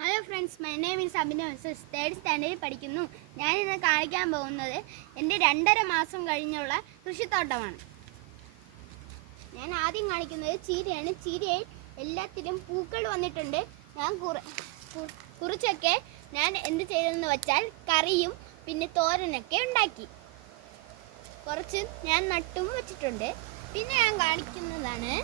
Hello friends, my name is Abhinav. Third സ്റ്റാൻഡേർഡിൽ പഠിക്കുന്നു. ഞാനിന്ന് കാണിക്കാൻ പോകുന്നത് എൻ്റെ 2.5 മാസം കഴിഞ്ഞുള്ള കൃഷിത്തോട്ടമാണ്. ഞാൻ ആദ്യം കാണിക്കുന്നത് ചീരയാണ്. ചീരയിൽ എല്ലാത്തിലും പൂക്കൾ വന്നിട്ടുണ്ട്. ഞാൻ കുറച്ചൊക്കെ ഞാൻ എന്ത് ചെയ്തതെന്ന് വെച്ചാൽ കറിയും പിന്നെ തോരനൊക്കെ ഉണ്ടാക്കി. കുറച്ച് ഞാൻ നട്ടും വെച്ചിട്ടുണ്ട്. പിന്നെ ഞാൻ കാണിക്കുന്നതാണ്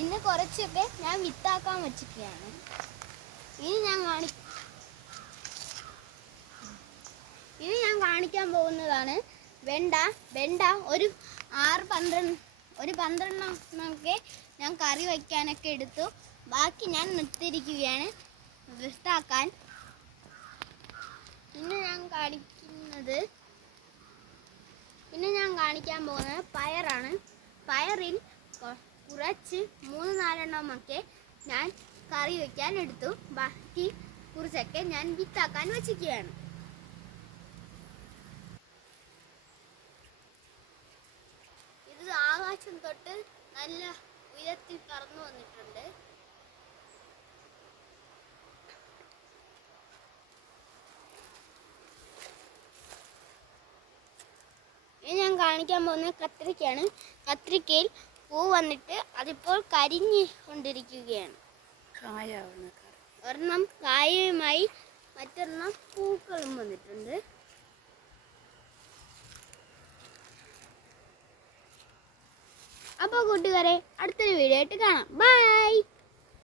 ഇന്ന് കുറച്ചൊക്കെ ഞാൻ വിത്താക്കാൻ വെച്ചിരിക്കുകയാണ്. ഇനി ഞാൻ കാണിക്കാൻ പോകുന്നതാണ് വെണ്ട ഒരു 12 ഞാൻ കറി വയ്ക്കാനൊക്കെ എടുത്തു. ബാക്കി ഞാൻ നിർത്തിയിരിക്കുകയാണ് വിത്താക്കാൻ. പിന്നെ ഞാൻ കാണിക്കാൻ പോകുന്നത് പയറാണ്. പയറിൽ കുറച്ച് 3-4 എണ്ണമൊക്കെ ഞാൻ കറി വയ്ക്കാൻ എടുത്തു. ബാക്കി കുറച്ചൊക്കെ ഞാൻ വിത്താക്കാൻ വെച്ചിരിക്കുകയാണ്. ഇത് ആകാശം തൊട്ട് നല്ല ഉയരത്തിൽ പറന്നു വന്നിട്ടുണ്ട്. ഇനി ഞാൻ കാണിക്കാൻ പോകുന്നത് കത്രിക്കയാണ്. കത്രിക്കയിൽ പൂ വന്നിട്ട് അതിപ്പോൾ കരിഞ്ഞു കൊണ്ടിരിക്കുകയാണ്. ഒരെണ്ണം കായയുമായി മറ്റൊരെണ്ണം പൂക്കളും വന്നിട്ടുണ്ട്. അപ്പോൾ കൂട്ടുകാരെ, അടുത്തൊരു വീഡിയോ ആയിട്ട് കാണാം. ബൈ.